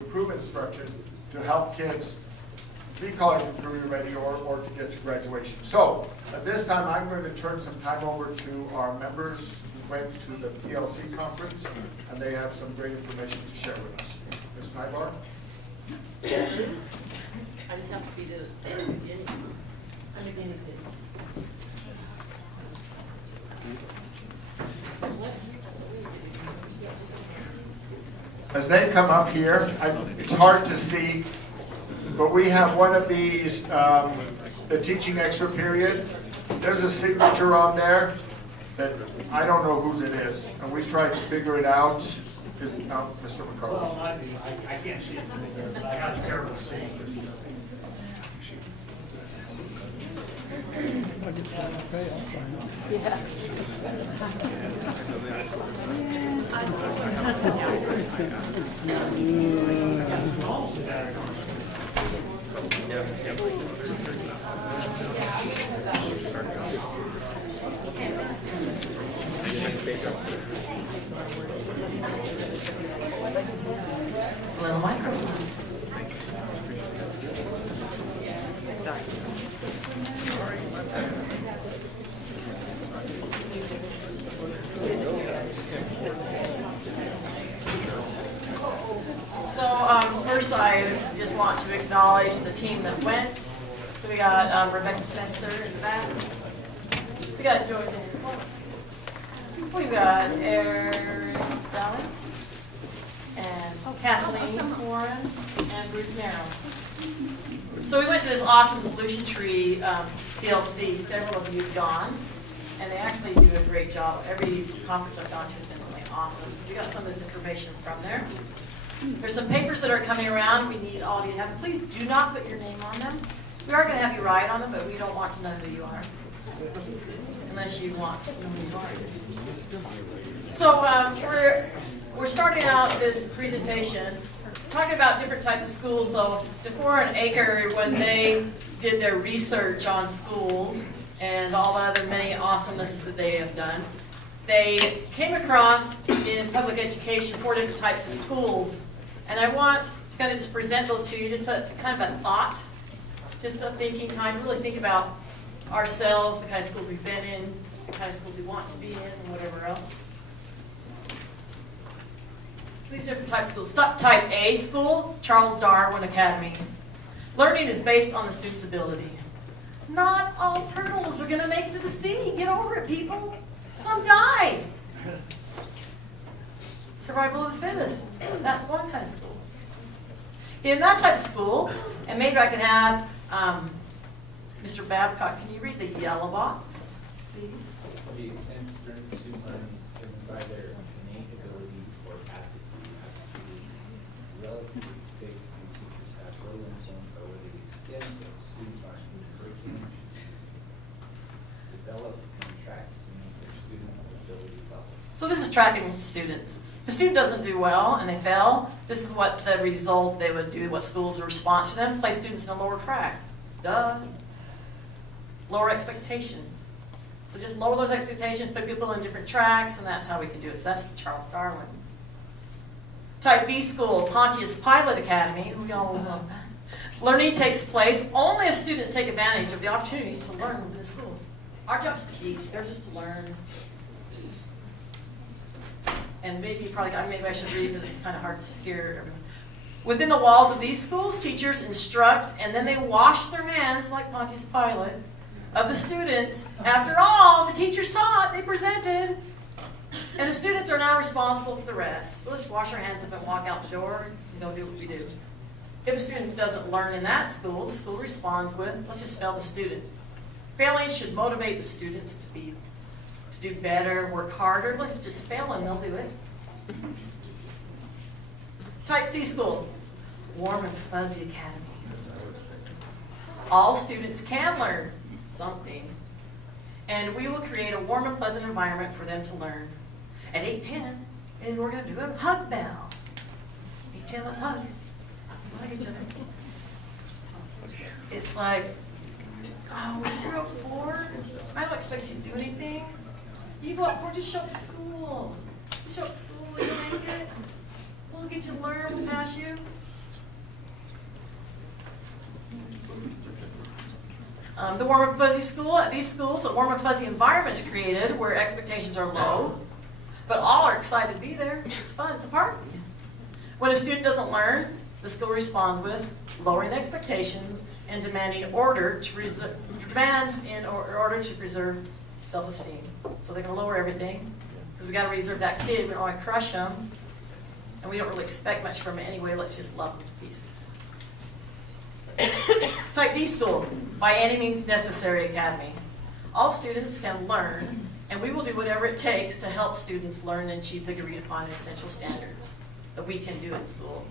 improve instruction to help kids be college and career ready or to get to graduation. So at this time, I'm going to turn some time over to our members who went to the PLC conference, and they have some great information to share with us. Ms. Nybar? I just have to be the beginning. I'm the guinea pig. As they come up here, it's hard to see, but we have one of these, the teaching extra period. There's a signature on there that I don't know whose it is, and we tried to figure it out. Mr. McCarthy. Well, I can't see it from there, but I have terrible seeing. Yeah. Little microphone. Sorry. So first I just want to acknowledge the team that went. So we got Rebecca Spencer in the back. We got Jordan. We've got Aaron Valley. And Kathleen Warren and Ruth Merrill. So we went to this awesome Solution Tree PLC. Several of you have gone. And they actually do a great job. Every conference I've gone to has been really awesome. So we got some of this information from there. There's some papers that are coming around. We need all of you to have. Please do not put your name on them. We are going to have you write on them, but we don't want to know who you are. Unless you want to know who you are. So we're starting out this presentation talking about different types of schools. So DeFore and Aker, when they did their research on schools and all the other many awesomeness that they have done, they came across in public education 4 different types of schools. And I want to kind of just present those to you, just a kind of a thought, just a thinking time, really think about ourselves, the kind of schools we've been in, the kind of schools we want to be in, and whatever else. So these different types of schools. Type A school, Charles Darwin Academy. Learning is based on the student's ability. Not all turtles are going to make it to the sea. Get over it, people. Some die. Survival of the fittest. That's one kind of school. In that type of school, and maybe I can have Mr. Babcock, can you read the yellow box, please? The extent of student learning is driven by their innate ability or aptitude to relatively fixed, and teachers have little influence over the extent of student learning. Curriculum developed and tracks to meet their students' ability level. So this is tracking students. If a student doesn't do well and they fail, this is what the result they would do, what schools' response to them, place students in a lower track. Duh. Lower expectations. So just lower those expectations, put people in different tracks, and that's how we can do it. So that's Charles Darwin. Type B school, Pontius Pilate Academy. We all love that. Learning takes place only if students take advantage of the opportunities to learn within the school. Our job is to teach, theirs is to learn. And maybe you probably, maybe I should read because it's kind of hard to hear. Within the walls of these schools, teachers instruct and then they wash their hands, like Pontius Pilate, of the students. After all, the teachers taught, they presented, and the students are now responsible for the rest. So let's wash our hands up and walk out the door and go do what we do. If a student doesn't learn in that school, the school responds with, let's just fail the student. Failing should motivate the students to do better, work harder. Let's just fail and they'll do it. Type C school, Warm and Fuzzy Academy. All students can learn something, and we will create a warm and pleasant environment for them to learn. At 8:10, and we're going to do a hug bell. 8:10, let's hug. Hug each other. It's like, oh, when you're up bored, I don't expect you to do anything. You go up bored, just show up to school. Just show up to school, you make it. We'll get you to learn, we'll pass you. The warm and fuzzy school, at these schools, a warm and fuzzy environment is created where expectations are low, but all are excited to be there. It's fun, it's a party. When a student doesn't learn, the school responds with lowering the expectations and demanding demands in order to preserve self-esteem. So they're going to lower everything because we got to reserve that kid. We don't want to crush them, and we don't really expect much from it anyway. Let's just love them to pieces. Type D school, by any means necessary academy. All students can learn, and we will do whatever it takes to help students learn and achieve the agreed upon essential standards that we can do at school.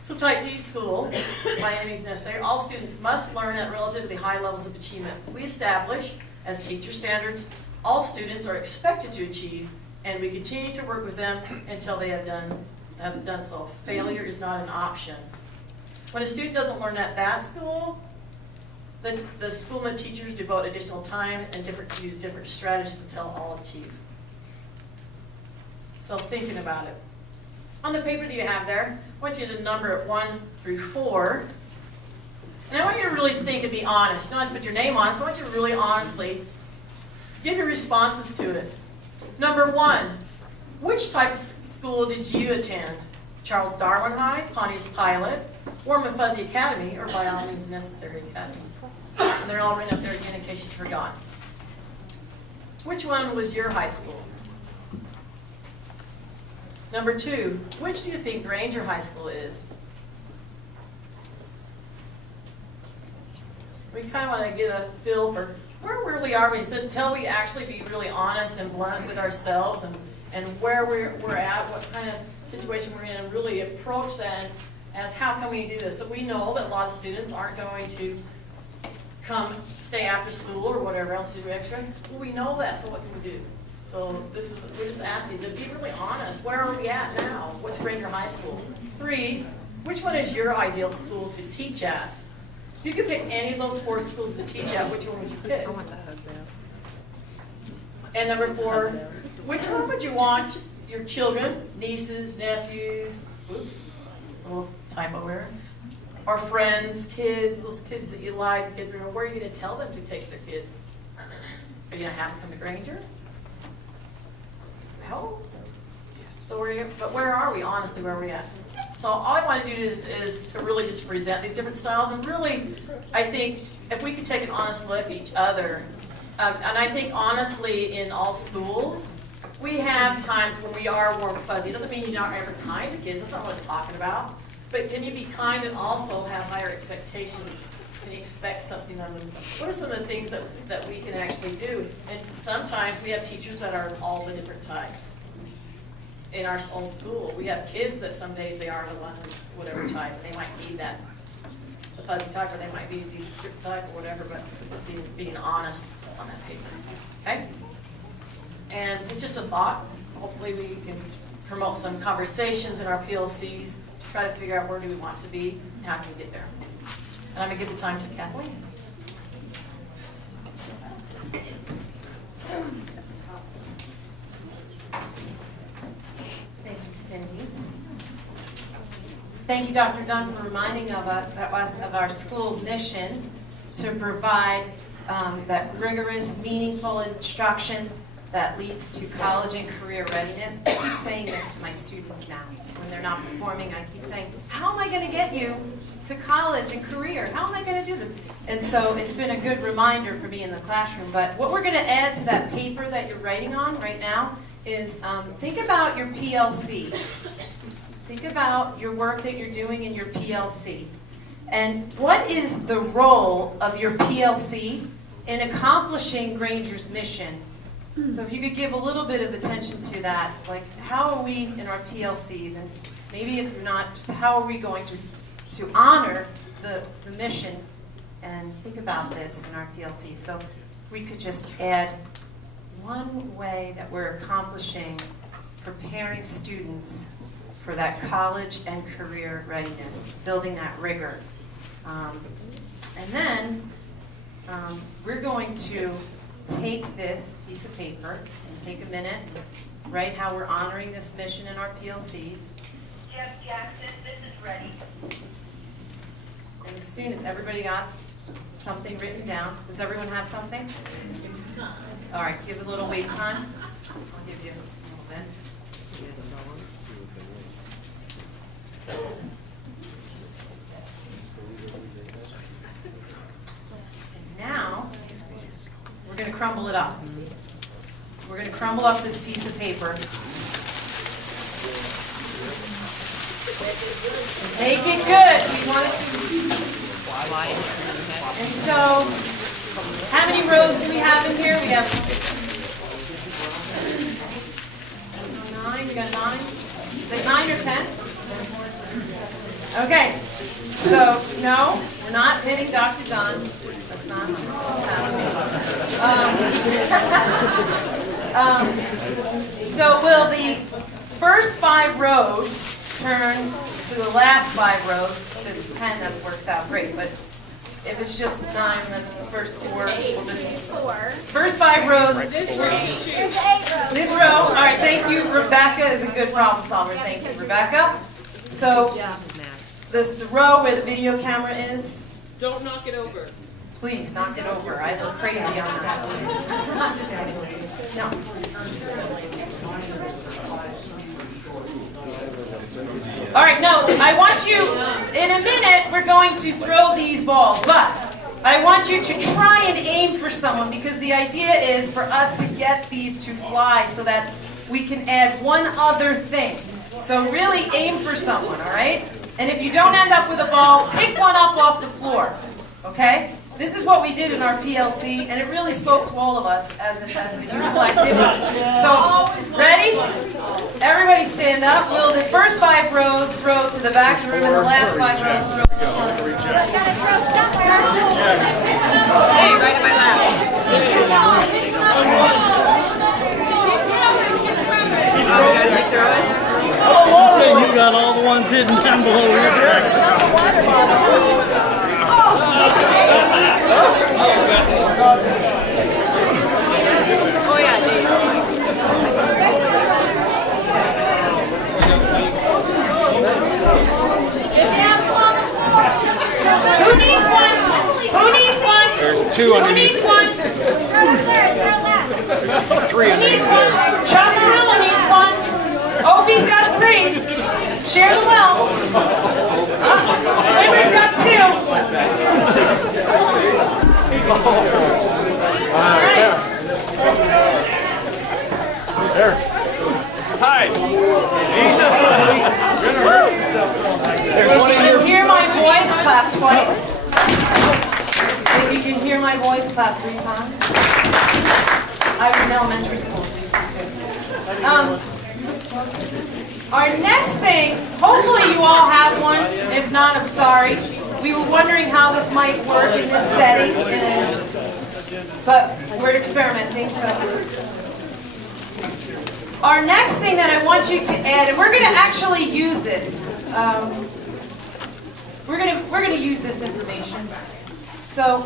So type D school, by any means necessary, all students must learn at relatively high levels of achievement. We establish as teacher standards all students are expected to achieve, and we continue to work with them until they have done so. Failure is not an option. When a student doesn't learn at that school, the school and the teachers devote additional time and use different strategies until all achieve. So thinking about it. On the paper that you have there, I want you to number it 1 through 4. And I want you to really think and be honest. Don't just put your name on it. So I want you to really honestly give your responses to it. Number 1, which type of school did you attend? Charles Darwin High, Pontius Pilot, Warm and Fuzzy Academy, or by all means necessary academy? And they're all written up there again in case you forgot. Which one was your high school? Number 2, which do you think Granger High School is? We kind of want to get a feel for where really are we, so until we actually be really honest and blunt with ourselves and where we're at, what kind of situation we're in, and really approach that as how can we do this. So we know that a lot of students aren't going to stay after school or whatever else to do extra. Well, we know that, so what can we do? So we're just asking you to be really honest. Where are we at now? What's Granger High School? 3, which one is your ideal school to teach at? If you could pick any of those 4 schools to teach at, which one would you pick? And number 4, which one would you want your children, nieces, nephews, oops, a little typo error, or friends, kids, those kids that you like, kids, where are you going to tell them to take their kid? Are you going to have them come to Granger? No. So where are we, honestly, where are we at? So all I want to do is to really just present these different styles, and really, I think if we could take an honest look at each other, and I think honestly in all schools, we have times when we are warm and fuzzy. It doesn't mean you're not ever kind to kids, that's not what it's talking about. But can you be kind and also have higher expectations? Can you expect something of them? What are some of the things that we can actually do? And sometimes we have teachers that are all the different types. In our own school, we have kids that some days they are the one, whatever type. They might be the fuzzy type, or they might be the strict type, or whatever. But just being honest on that paper, okay? And it's just a thought. Hopefully, we can promote some conversations in our PLCs to try to figure out where do we want to be and how can we get there. And I'm gonna give the time to Kathleen. Thank you, Cindy. Thank you, Dr. Dunn, for reminding us of our school's mission to provide that rigorous, meaningful instruction that leads to college and career readiness. I keep saying this to my students now. When they're not performing, I keep saying, how am I going to get you to college and career? How am I going to do this? And so it's been a good reminder for me in the classroom. But what we're going to add to that paper that you're writing on right now is think about your PLC. Think about your work that you're doing in your PLC. And what is the role of your PLC in accomplishing Granger's mission? So if you could give a little bit of attention to that, like how are we in our PLCs, and maybe if not, just how are we going to honor the mission and think about this in our PLC. So if we could just add one way that we're accomplishing preparing students for that college and career readiness, building that rigor. And then we're going to take this piece of paper and take a minute and write how we're honoring this mission in our PLCs. Jeff Jackson, this is ready. And as soon as everybody got something written down. Does everyone have something? All right, give it a little wait time. I'll give you a little bit. Now, we're going to crumble it up. We're going to crumble up this piece of paper. Make it good. We want it to. And so, how many rows do we have in here? We have 9. We got 9. Is it 9 or 10? Okay. So, no, we're not hitting Dr. Dunn. That's not happening. So will the first 5 rows turn to the last 5 rows? If it's 10, that works out great. But if it's just 9, then the first 4, we'll just... First 5 rows. This row. All right, thank you. Rebecca is a good problem solver. Thank you, Rebecca. So the row where the video camera is. Don't knock it over. Please knock it over. I look crazy on that. I'm just kidding. No. All right, no, I want you, in a minute, we're going to throw these balls, but I want you to try and aim for someone because the idea is for us to get these to fly so that we can add one other thing. So really aim for someone, all right? And if you don't end up with a ball, pick one up off the floor, okay? This is what we did in our PLC, and it really spoke to all of us as a useful activity. So, ready? Everybody stand up. Will the first 5 rows throw to the back of the room, and the last 5 rows throw to the front of the room? Hey, right in my lap. You say you got all the ones hidden down below here. Oh yeah, Dave. Who needs one? Who needs one? There's 2 Who underneath. needs one? 3 Who needs one? Chaparilla needs one. Opie's got 3. Share the wealth. Wimmer's got 2. All right. There. Hi. You're gonna hurt yourself. There's If one you in here. can hear my voice, clap twice. If you can hear my voice, clap 3 times. I was in elementary school, so you can too. Our next thing, hopefully you all have one. If not, I'm sorry. We were wondering how this might work in this setting, but we're experimenting. So, our next thing that I want you to add, and we're going to actually use this. We're going to use this information. So,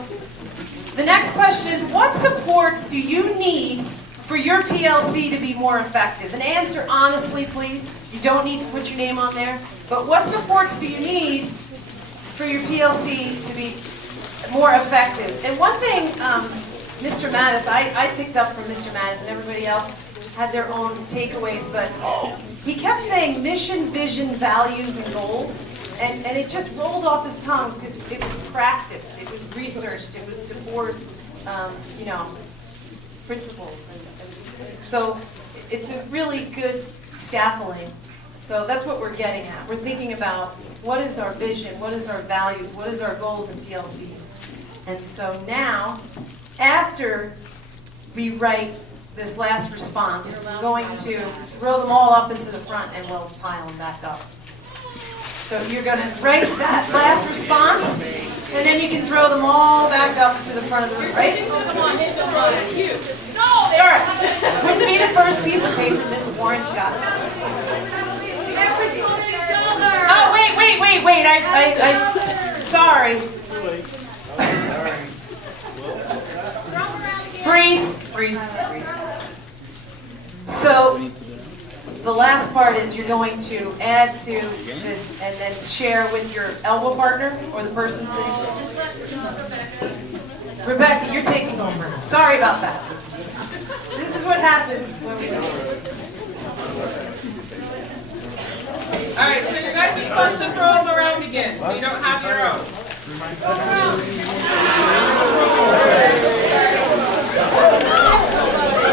the next question is, what supports do you need for your PLC to be more effective? And answer honestly, please. You don't need to put your name on there. But what supports do you need for your PLC to be more effective? And one thing, Mr. Mattis, I picked up from Mr. Mattis, and everybody else had their own takeaways, but he kept saying mission, vision, values, and goals. And it just rolled off his tongue because it was practiced, it was researched, it was DeBoer's, principles. And so it's a really good scaffolding. So that's what we're getting at. We're thinking about what is our vision, what is our values, what is our goals in PLCs. And so now, after we write this last response, we're going to throw them all up into the front and we'll pile them back up. So you're going to write that last response, and then you can throw them all back up to the front of the room, right? No, they are. Wouldn't be the first piece of paper Miss Warren's got. Oh, wait. Sorry. Freeze. So, the last part is you're going to add to this and then share with your elbow partner or the person sitting. Rebecca, you're taking over. Sorry about that. This is what happens when we All right, so you guys are supposed to throw them around again, so you don't have your own. Go around.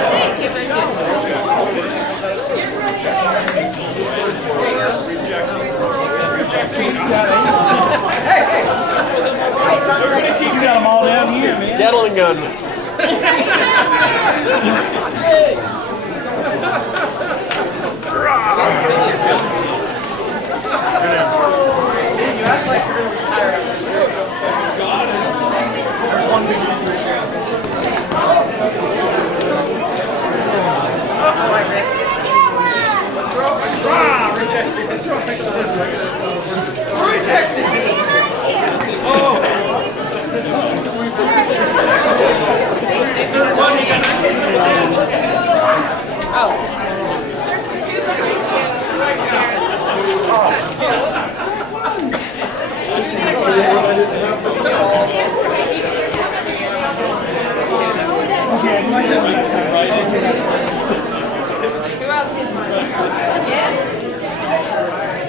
Thank you, Bridget. You got them all down here, man. Gatling gun.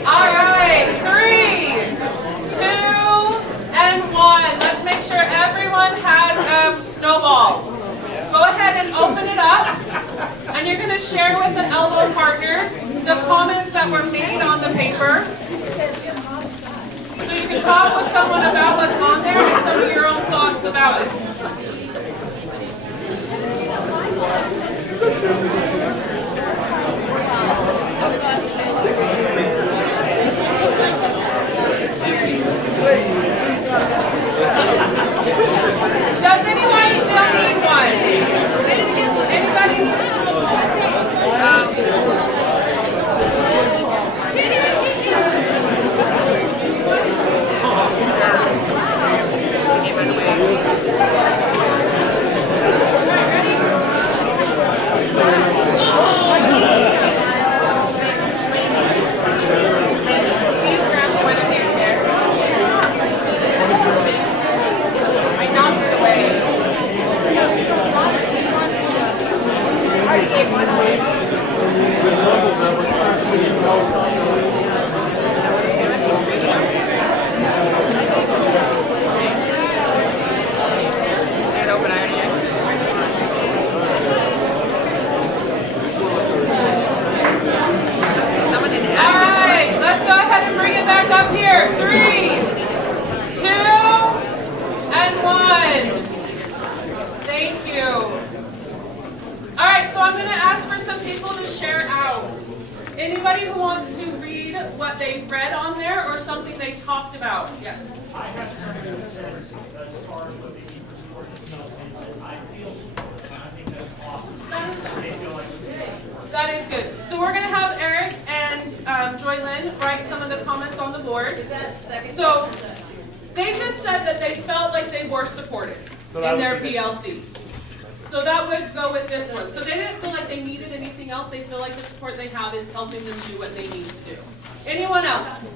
All right, 3, 2, and 1. Let's make sure everyone has a snowball. Go ahead and open it up, and you're going to share with an elbow partner the comments that were made on the paper. So you can talk with someone about what's on there and some of your own thoughts about it. Does anyone still need one? Anybody need Anybody who wants to read what they read on there or something they talked about? Yes. I have something that says, as far as what they need for the snow season, I think that's awesome. They feel like That is good. So we're going to have Eric and Joy Lynn write some of the comments on the board. Is that second? So they just said that they felt like they were supported in their PLC. So that would go with this one. So they didn't feel like they needed anything else. They feel like the support they have is helping them do what they need to do. Anyone else?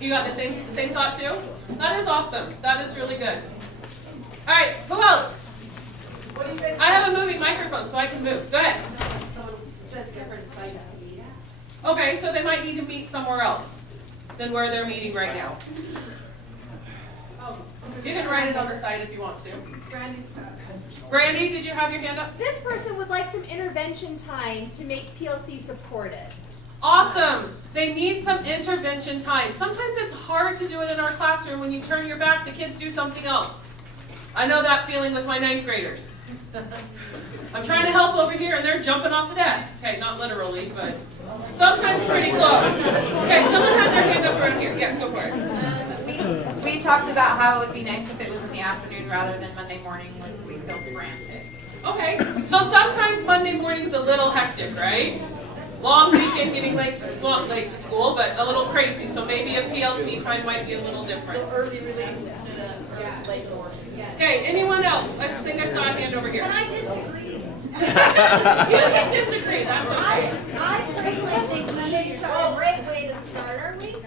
You got the same thought too? That is awesome. That is really good. All right, who else? I have a moving microphone, so I can move. Go ahead. Okay, so they might need to meet somewhere else than where they're meeting right now. You can write it on the side if you want to. Brandy, did you have your hand up? This person would like some intervention time to make PLC supported. Awesome. They need some intervention time. Sometimes it's hard to do it in our classroom. When you turn your back, the kids do something else. I know that feeling with my 9th graders. I'm trying to help over here and they're jumping off the desk. Okay, not literally, but sometimes pretty close. Okay, someone had their hand up around here. Yes, go for it. We talked about how it would be nice if it was in the afternoon rather than Monday morning when we feel frantic. Okay, so sometimes Monday morning's a little hectic, right? Long weekend, getting late to school, but a little crazy. So maybe a PLC time might be a little different. So early release instead of late door. Okay, anyone else? I think I saw a hand over here. And I disagree. You can disagree, that's okay. I personally think Mondays are a great way to start our week,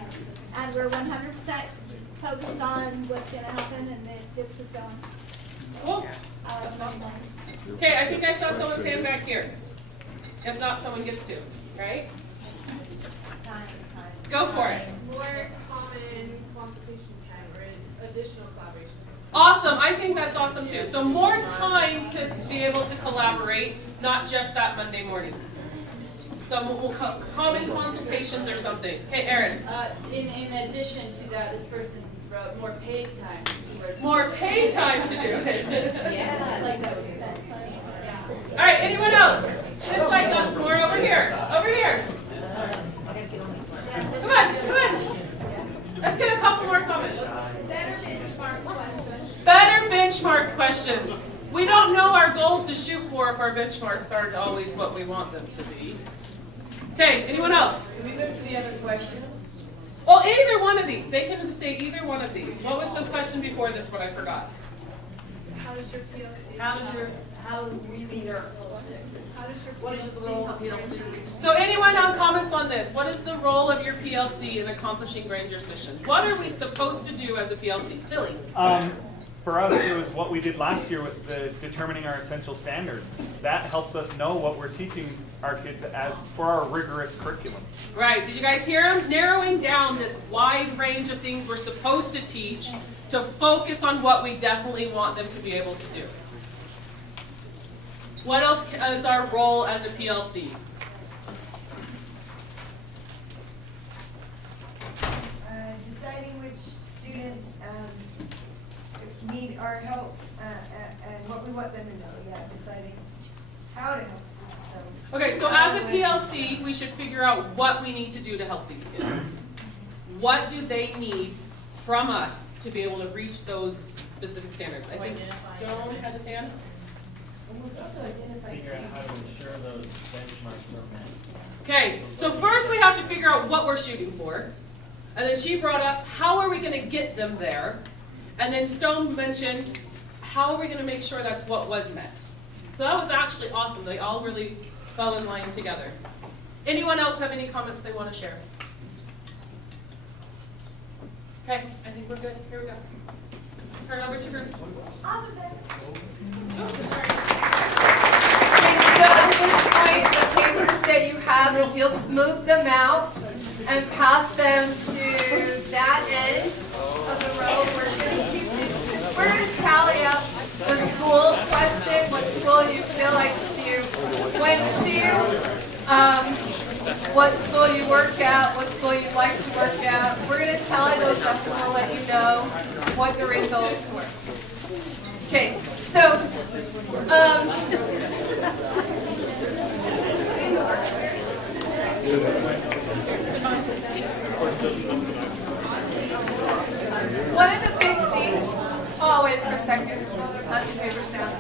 and we're 100% focused on what's gonna happen, and it gets us going. Cool. I like Monday. Okay, I think I saw someone's hand back here. If not, someone gets to, right? Go for it. More common consultation time or additional collaboration. Awesome, I think that's awesome too. So more time to be able to collaborate, not just that Monday morning. So common consultations or something. Okay, Erin. In addition to that, this person wrote more paid time. More paid time to do it. Yeah, like that. All right, anyone else? This side got some more over here. Over here. Come on, come on. Let's get a couple more comments. Better benchmark questions. Better benchmark questions. We don't know our goals to shoot for if our benchmarks aren't always what we want them to be. Okay, anyone else? Can we move to the other question? Well, either one of these. They can say either one of these. What was the question before this one? I forgot. How does your PLC? How do we meet our goals? How does your What is the role of PLC? So anyone on comments on this? What is the role of your PLC in accomplishing Granger's mission? What are we supposed to do as a PLC? Tilly? For us, it was what we did last year with the determining our essential standards. That helps us know what we're teaching our kids as for our rigorous curriculum. Right, did you guys hear him? Narrowing down this wide range of things we're supposed to teach to focus on what we definitely want them to be able to do. What else is our role as a PLC? Deciding which students need our helps and what we want them to know. Yeah, deciding how to help students. So. Okay, so as a PLC, we should figure out what we need to do to help these kids. What do they need from us to be able to reach those specific standards? I think Stone had his hand. Figure out how to ensure those benchmarks are met. Okay, so first we have to figure out what we're shooting for. And then she brought up, how are we going to get them there? And then Stone mentioned, how are we going to make sure that's what was met? So that was actually awesome. They all really fell in line together. Anyone else have any comments they want to share? Okay, I think we're good. Here we go. Turn over to group. Awesome. So at this point, the papers that you have, if you'll smooth them out and pass them to that end of the row, we're going to tally up the school question, what school you feel like you went to, what school you work at, what school you'd like to work at. We're going to tally those up and we'll let you know what the results were. Okay, so one of the big things, oh wait for a second, pass the papers down.